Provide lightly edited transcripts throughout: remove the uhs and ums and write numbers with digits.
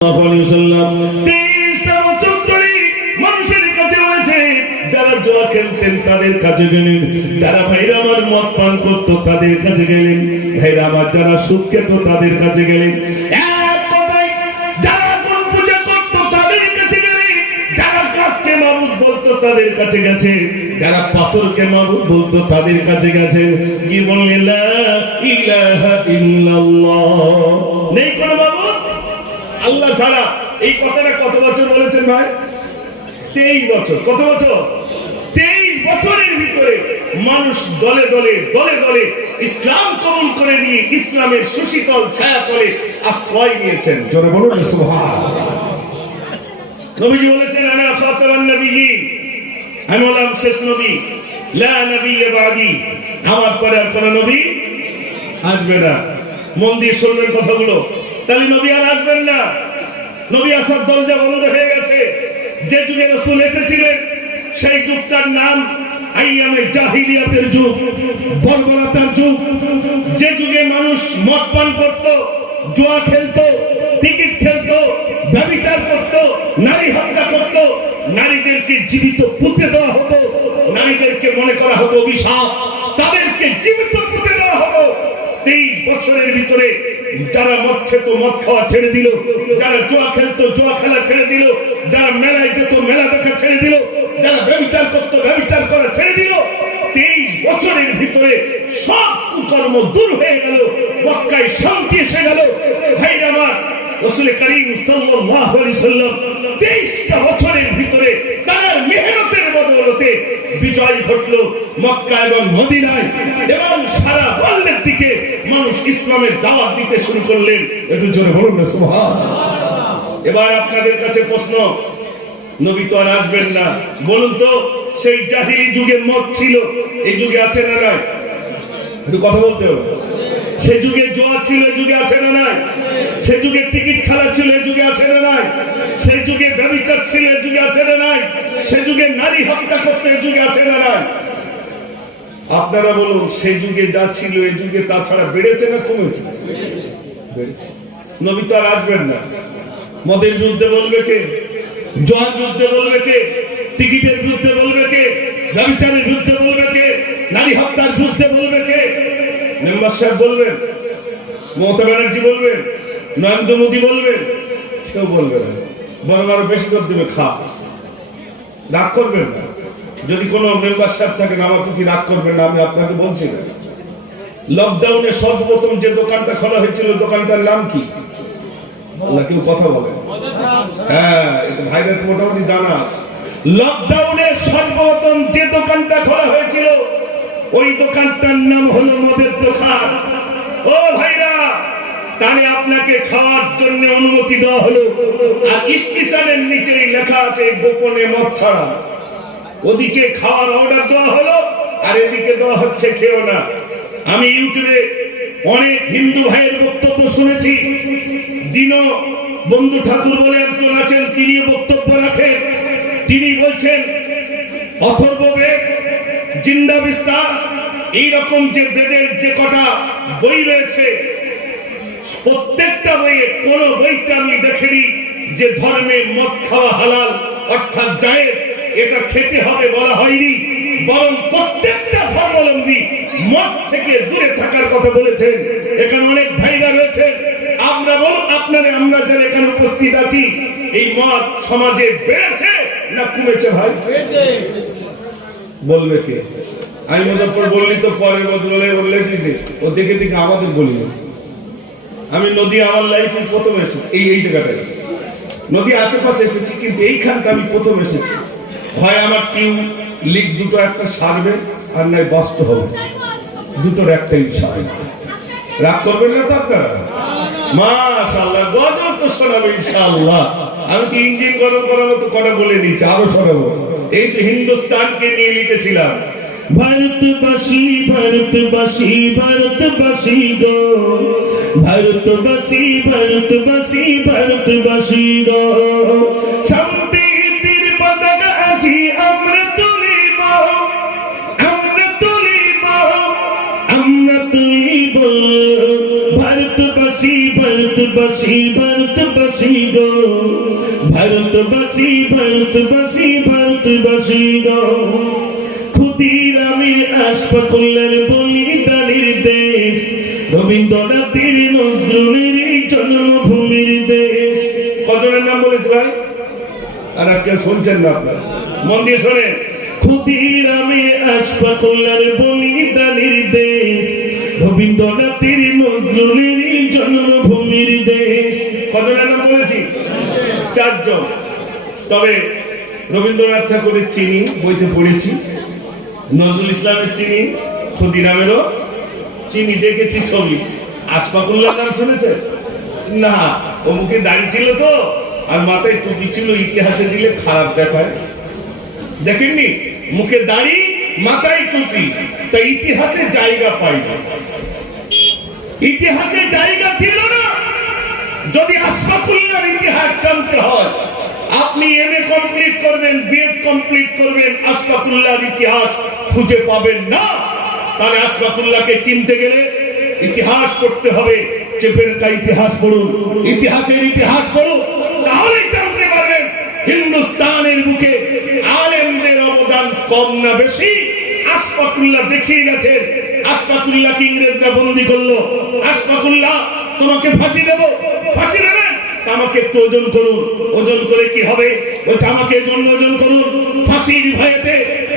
23টা বছর ধরে মানুষের কাছে রয়েছে, যারা জুয়া খেলতেন তাদের কাছে গেলেন, যারা ভাইরা আমার মদ পান করত তাদের কাছে গেলেন, ভাইরা আমার যারা সুদ খেত তাদের কাছে গেলেন, এক কথায় যারা কোন পূজা করত তাদের কাছে গেলেন, যারা গাছকে মাবুদ বলতো তাদের কাছে গেছে, যারা পাথরকে মাবুদ বলতো তাদের কাছে গেছেন। কি বললেন? লা ইলাহা ইল্লাল্লাহ, নেই কোন মাবুদ আল্লাহ ছাড়া। এই কথাটা কত বছর বলেছেন ভাই? 23 বছর। কত বছর? 23 বছরের ভিতরে মানুষ দলে দলে দলে দলে ইসলাম কবুল করে নিয়ে ইসলামের সুশীতল ছায়া তলে আশ্রয় নিয়েছেন। জোরে বলুন সুবহানাল্লাহ। নবীজি বলেছেন, আনা খাতামান নবিয়্যিন, আমি হলাম শেষ নবী, লা নবিয়্যা বাদি, আমার পরে আর কোন নবী আসবে না। মন দিয়ে শুনবেন কথাগুলো, তাহলে নবী আর আসবেন না। নবী আসার দরজা বন্ধ হয়ে গেছে। যে যুগে রাসূল এসেছিলেন সেই যুগটার নাম আইয়ামে জাহিলিয়াতের যুগ, বর্বরতার যুগ। যে যুগে মানুষ মদ পান করত, জুয়া খেলতো, টিকিট খেলতো, ব্যভিচার করত, নারী হত্যা করত, নারীদেরকে জীবিত পুঁতে দেওয়া হতো, নারীদেরকে মনে করা হতো অভিশাপ, তাদেরকে জীবিত পুঁতে দেওয়া হতো। 23 বছরের ভিতরে যারা মদ খেত মদ খাওয়া ছেড়ে দিল, যারা জুয়া খেলতো জুয়া খেলা ছেড়ে দিল, যারা মেলায় যেত মেলা দেখা ছেড়ে দিল, যারা ব্যভিচার করতো ব্যভিচার করা ছেড়ে দিল। 23 বছরের ভিতরে সব কুকর্ম দূর হয়ে গেল, মক্কায় শান্তি এসে গেল। ভাইরা আমার, রাসূল করিম সাল্লাল্লাহু আলাইহি সাল্লাম 23টা বছরের ভিতরে তার মেহনতের বদৌলতে বিজয় ঘটলো মক্কা এবং মদিনায়, এবং সারা ওয়ার্ল্ডের দিকে মানুষ ইসলামের দাওয়াত দিতে শুরু করলেন। একটু জোরে বলুন না সুবহানাল্লাহ। এবার আপনাদের কাছে প্রশ্ন, নবী তো আর আসবেন না, বলুন তো সেই জাহিলি যুগের মদ ছিল, এই যুগে আছে না নাই? একটু কথা বলতে হবে। সেই যুগে জুয়া ছিল, এই যুগে আছে না নাই? সেই যুগে টিকিট খেলা ছিল, এই যুগে আছে না নাই? সেই যুগে ব্যভিচার ছিল, এই যুগে আছে না নাই? সেই যুগে নারী হত্যা করতে, এই যুগে আছে না নাই? আপনারা বলুন, সেই যুগে যা ছিল এই যুগে তাছাড়া বেড়েছে না কমেছে? বেড়েছে। নবী তো আর আসবেন না। মদের বিরুদ্ধে বলবে কে? জুয়ার বিরুদ্ধে বলবে কে? টিকিটের বিরুদ্ধে বলবে কে? ব্যভিচারের বিরুদ্ধে বলবে কে? নারী হত্যার বিরুদ্ধে বলবে কে? মেম্বার সাহেব বলবেন, মমতা ব্যানার্জি বলবেন, নরেন্দ্র মোদী বলবেন? কেউ বলবে না, বরং আরো বেশি করে দেবে খা। রাগ করবেন না, যদি কোনো মেম্বার সাহেব থাকেন আমার প্রতি রাগ করবেন না, আমি আপনাকে বলছি না। লকডাউনে সর্বপ্রথম যে দোকানটা খোলা হয়েছিল দোকানটার নাম কি? আল্লাহ, কেউ কথা বলেন? হ্যাঁ, এটা ভাইদের মোটামুটি জানা আছে। লকডাউনে সর্বপ্রথম যে দোকানটা খোলা হয়েছিল ওই দোকানটার নাম হলো মদের দোকান। ও ভাইরা, তাহলে আপনাকে খাওয়ার জন্য অনুমতি দেওয়া হলো, আর স্টেশনের নিচেই লেখা আছে গোপনে মদ ছাড়া। ওদিকে খাওয়ার অর্ডার দেওয়া হলো, আর এদিকে দেওয়া হচ্ছে খেও না। আমি ইউটিউবে অনেক হিন্দু ভাইয়ের বক্তব্য শুনেছি। দীনবন্ধু ঠাকুর বলে একজন আছেন, তিনি বক্তব্য রাখেন। তিনি বলছেন অথর্ববেদ, জিন্দা বিস্তার, এইরকম যে বেদের যে কটা বই রয়েছে প্রত্যেকটা বইয়ে কোন বইতে আমি দেখিনি যে ধর্মে মদ খাওয়া হালাল অর্থাৎ জায়েজ, এটা খেতে হবে বলা হয়নি, বরং প্রত্যেকটা ধর্মাবলম্বী মদ থেকে দূরে থাকার কথা বলেছেন। এখানে অনেক ভাইরা রয়েছে, আমরা আমরা যারা এখানে উপস্থিত আছি, এই মদ সমাজে বেড়েছে না কমেছে? ভাই বলবে কে? আমি মুজফ্ফর বললি তো পরের বদলে বললে ও দেখে দেখে আমাদের বলি। আমি নদী আমার লাইফে প্রথম এসেছি এই জায়গাটায়, নদী আশেপাশে এসেছি, কিন্তু এইখানটা আমি প্রথম এসেছি। হয় আমার টিউ লিগ দুটো একটা সারবে, আর নয় বাস্ত হবে, দুটোর একটা ইনশাআল্লাহ। রাগ করবেন না তো আপনারা? মাশাআল্লাহ, গজল তো শোনাবো ইনশাআল্লাহ। আমি তো ইঞ্জিন গরম করার মতো কটা বলে নিচ্ছি, আরো শোনাবো। এই তো হিন্দুস্তানকে নিয়ে লিখেছিলাম। ভারতবাসী ভারতবাসী ভারতবাসী গো, ভারতবাসী ভারতবাসী ভারতবাসী গো, সম্প্রীতির পতাকা আজি আমরা তুলিব, আমরা তুলিব, আমরা তুলিব। ভারতবাসী ভারতবাসী ভারতবাসী ভারতবাসী গো, ভারতবাসী ভারতবাসী ভারতবাসী গো, ক্ষুদিরামের আশফাকুল্লার বলিদানের দেশ, রবীন্দ্রনাথের নজরুলের জন্মভূমির দেশ। কজনের নাম বলেছে ভাই? আর কেউ শুনছেন না? আপনার মন দিয়ে শোনেন। ক্ষুদিরামের আশফাকুল্লার বলিদানের দেশ, রবীন্দ্রনাথের নজরুলের জন্মভূমির দেশ। কজনের নাম বলেছি? 4 জন। তবে রবীন্দ্রনাথ ঠাকুরের চিনি বইতে পড়েছি, নজরুল ইসলামের চিনি, ক্ষুদিরামেরও চিনি, দেখেছি ছবি। আশফাকুল্লাহ নাম শুনেছে না? ও মুখে দাড়ি ছিল তো, আর মাথায় টুপি ছিল, ইতিহাসে দিলে খারাপ দেখায়। দেখেননি? মুখে দাড়ি, মাথায় টুপি, তাই ইতিহাসে জায়গা পাই না। ইতিহাসে জায়গা দিল না। যদি আশফাকুল্লাহর ইতিহাস জানতে হয়, আপনি এমএ কমপ্লিট করবেন, বিএড কমপ্লিট করবেন, আশফাকুল্লাহর ইতিহাস খুঁজে পাবেন না। তাহলে আশফাকুল্লাহকে চিনতে গেলে ইতিহাস পড়তে হবে। চেপের কা ইতিহাস পড়ুন, ইতিহাসের ইতিহাস পড়ুন, তাহলে জানতে পারবেন হিন্দুস্তানের বুকে আলেমদের অবদান কম না বেশি। আশফাকুল্লাহ দেখিয়ে গেছেন। আশফাকুল্লাহকে ইংরেজরা বন্দী করলো। আশফাকুল্লাহ, তোমাকে ফাঁসি দেব, ফাঁসি দেবেন, আমাকে একটু ওজন করুন। ওজন করে কি হবে? বলছে আমাকে জন্য ওজন করুন। ফাঁসির ভয়েতে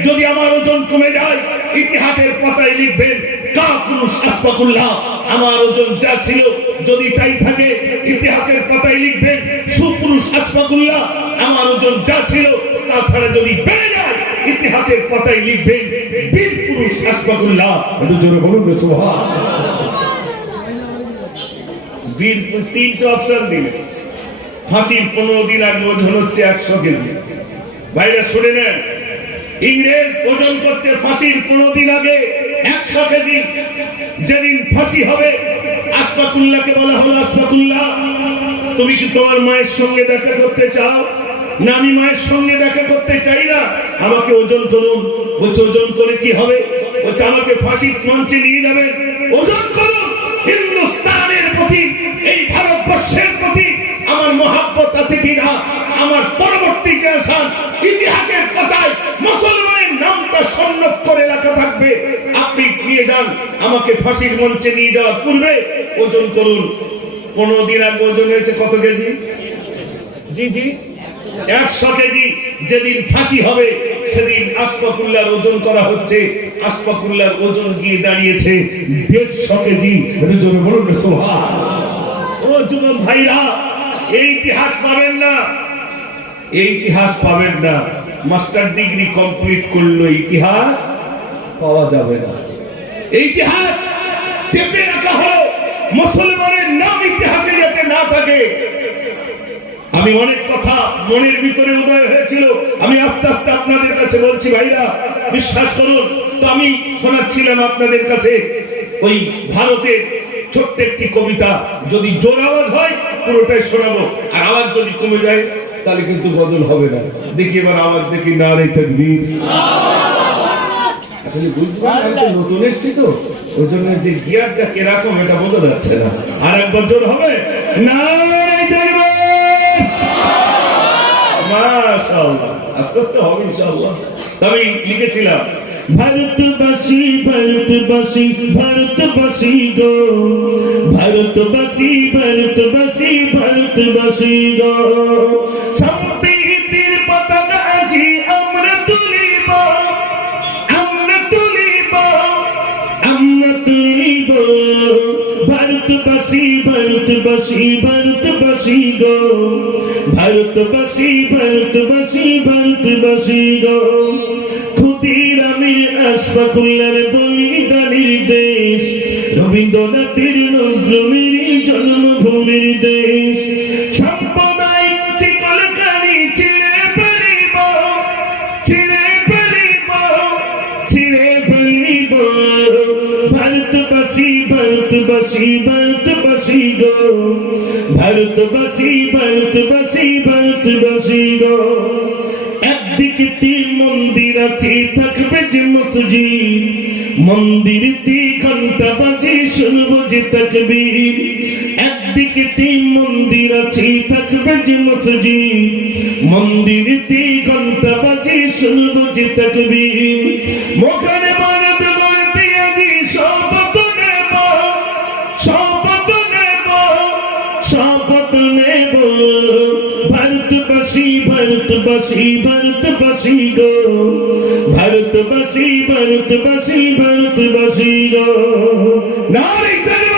যদি আমার ওজন কমে যায়, ইতিহাসের পাতায় লিখবেন কাপুরুষ আশফাকুল্লাহ, আমার ওজন যা ছিল যদি তাই থাকে, ইতিহাসের পাতায় লিখবেন সুপুরুষ আশফাকুল্লাহ, আমার ওজন যা ছিল তাছাড়া যদি বেড়ে যায়, ইতিহাসের পাতায় লিখবেন বীর পুরুষ আশফাকুল্লাহ। একটু জোরে বলুন সুবহানাল্লাহ। বীর 3টা অপশন দিলেন। ফাঁসির 15 দিন আগে ওজন হচ্ছে 100 কেজি। ভাইরা শুনে নেন, ইংরেজ ওজন করছে ফাঁসির 15 দিন আগে 100 কেজি। যেদিন ফাঁসি হবে, আশফাকুল্লাহকে বলা হলো, আশফাকুল্লাহ, তুমি কি তোমার মায়ের সঙ্গে দেখা করতে চাও? না, আমি মায়ের সঙ্গে দেখা করতে চাই না, আমাকে ওজন করুন। বলছে ওজন করে কি হবে? বলছে আমাকে ফাঁসির মঞ্চে নিয়ে যাবেন, ওজন করুন। হিন্দুস্তানের প্রতি, এই ভারতবর্ষের প্রতি আমার মহাব্বত আছে কিনা, আমার পরবর্তী জেনারেশন ইতিহাসের পাতায় মুসলমানের নামটা সন্ন্যত করে রাখা থাকবে। আপনি নিয়ে যান, আমাকে ফাঁসির মঞ্চে নিয়ে যাওয়ার পূর্বে ওজন করুন। 15 দিন আগে ওজন হয়েছে কত কেজি? জি জি, 100 কেজি। যেদিন ফাঁসি হবে সেদিন আশফাকুল্লাহর ওজন করা হচ্ছে। আশফাকুল্লাহর ওজন গিয়ে দাঁড়িয়েছে 150 কেজি। জোরে বলুন সুবহানাল্লাহ। ও যুবক ভাইরা, এই ইতিহাস পাবেন না, এই ইতিহাস পাবেন না। মাস্টার ডিগ্রি কমপ্লিট করলো, ইতিহাস পাওয়া যাবে না। এই ইতিহাস চেপে রাখা হলো, মুসলমানের নাম ইতিহাসে যাতে না থাকে। আমি অনেক কথা মনের ভিতরে উদয় হয়েছিল, আমি আস্তে আস্তে আপনাদের কাছে বলছি। ভাইরা বিশ্বাস করুন, তো আমি শোনাচ্ছিলাম আপনাদের কাছে ওই ভারতের ছোট্ট একটি কবিতা। যদি জোর আওয়াজ হয় পুরোটাই শোনাবো, আর আওয়াজ যদি কমে যায় তাহলে কিন্তু গজল হবে না। দেখি এবার আওয়াজ দেখি, নারে তাকবীর। আসলে বুঝতে পারলাম নতুন এসেছি তো, ওই জন্য যে গিয়ারটা কিরকম এটা বোঝা যাচ্ছে না। আর একবার জোর হবে, নারে তাকবীর। মাশাআল্লাহ, আস্তে আস্তে হবে ইনশাআল্লাহ। আমি লিখেছিলাম ভারতবাসী ভারতবাসী ভারতবাসী গো, ভারতবাসী ভারতবাসী ভারতবাসী গো, সম্প্রীতির পতাকা আজি আমরা তুলিব, আমরা তুলিব, আমরা তুলিব। ভারতবাসী ভারতবাসী ভারতবাসী গো, ভারতবাসী ভারতবাসী ভারতবাসী গো, ক্ষুদিরামের আশফাকুল্লাহর বলিদানের দেশ, রবীন্দ্রনাথের নজরুলের জন্মভূমির দেশ। সাম্প্রদায়িক চিকলকারি ছিঁড়ে ফেলিব, ছিঁড়ে ফেলিব, ছিঁড়ে ফেলিব। ভারতবাসী ভারতবাসী ভারতবাসী গো, ভারতবাসী ভারতবাসী ভারতবাসী গো। একদিকে তিন মন্দির আছে, থাকবে যে মসজিদ, মন্দিরতে ঘন্টা বাজে শুনবো যে তাকবীর, একদিকে তিন মন্দির আছে থাকবে যে মসজিদ, মন্দিরতে ঘন্টা বাজে শুনবো যে তাকবীর, মোখানে বারাত গড়তে আজি শপথ নেব, শপথ নেব, শপথ নেব, ভারতবাসী ভারতবাসী ভারতবাসী গো, ভারতবাসী ভারতবাসী ভারতবাসী গো, নারী